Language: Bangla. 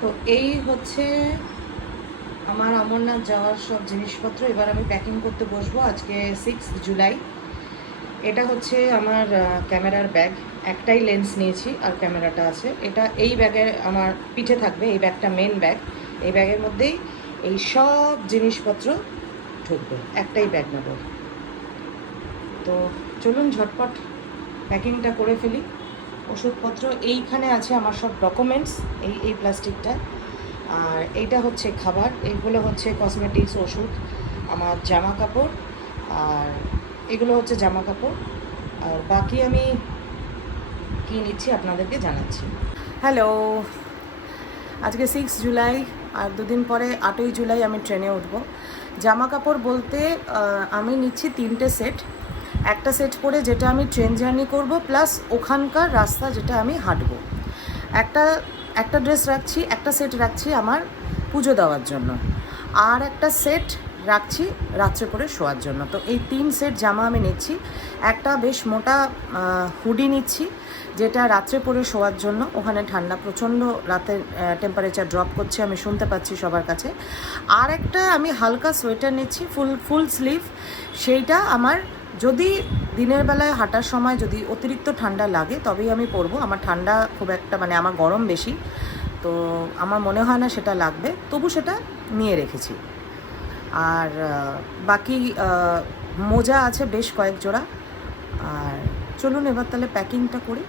তো এই হচ্ছে আমার অমরনাথ যাওয়ার সব জিনিসপত্র। এবার আমি প্যাকিং করতে বসবো। আজকে 6 জুলাই। এটা হচ্ছে আমার ক্যামেরার ব্যাগ। একটাই লেন্স নিয়েছি আর ক্যামেরাটা আছে। এটা এই ব্যাগে আমার পিঠে থাকবে। এই ব্যাগটা মেন ব্যাগ। এই ব্যাগের মধ্যেই এই সব জিনিসপত্র ঢুকবে। একটাই ব্যাগ নেব। তো চলুন ঝটপট প্যাকিংটা করে ফেলি। ওষুধপত্র এইখানে আছে, আমার সব ডকুমেন্টস এই প্লাস্টিকটা। আর এইটা হচ্ছে খাবার, এইগুলো হচ্ছে কসমেটিক্স, ওষুধ, আমার জামা কাপড়। আর এগুলো হচ্ছে জামা কাপড়। আর বাকি আমি কী নিচ্ছি আপনাদেরকে জানাচ্ছি। হ্যালো, আজকে 6 জুলাই, আর দুদিন পরে 8ই জুলাই আমি ট্রেনে উঠব। জামা কাপড় বলতে আমি নিচ্ছি 3টে সেট। একটা সেট পরে যেটা আমি ট্রেন জার্নি করব, প্লাস ওখানকার রাস্তা যেটা আমি হাঁটবো। একটা একটা ড্রেস রাখছি, একটা সেট রাখছি আমার পুজো দেওয়ার জন্য, আর একটা সেট রাখছি রাত্রে পরে শোয়ার জন্য। তো এই 3 সেট জামা আমি নিচ্ছি। একটা বেশ মোটা হুডি নিচ্ছি, যেটা রাত্রে পরে শোয়ার জন্য। ওখানে ঠান্ডা প্রচণ্ড, রাতে টেম্পারেচার ড্রপ করছে, আমি শুনতে পাচ্ছি সবার কাছে। আর একটা আমি হালকা সোয়েটার নিচ্ছি, ফুল স্লিভ। সেইটা আমার যদি দিনের বেলায় হাঁটার সময় যদি অতিরিক্ত ঠান্ডা লাগে তবেই আমি পরবো। আমার ঠান্ডা খুব একটা, মানে আমার গরম বেশি, তো আমার মনে হয় না সেটা লাগবে, তবু সেটা নিয়ে রেখেছি। আর বাকি মোজা আছে বেশ কয়েক জোড়া। আর চলুন এবার তাহলে প্যাকিংটা করি।